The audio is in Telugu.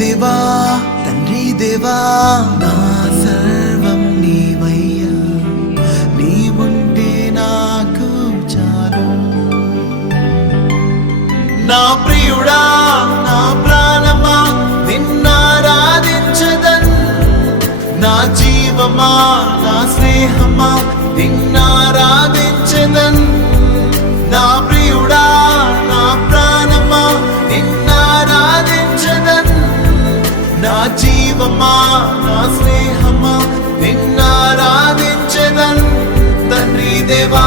దేవా తండ్రి దేవా నా సర్వం నీవయ్యా, నీవుంటే నాకు చాలు. నా ప్రియుడా నా ప్రాణమా నిన్నారాధించదన్, నా జీవమా నా స్నేహమా నిన్నారాధించదన్. నా ప్రియుడా నా ప్రాణమా నిన్నారాధించదన్, నా జీవమా నా స్నేహమా నిన్నారాధించదన్. తండ్రి దేవా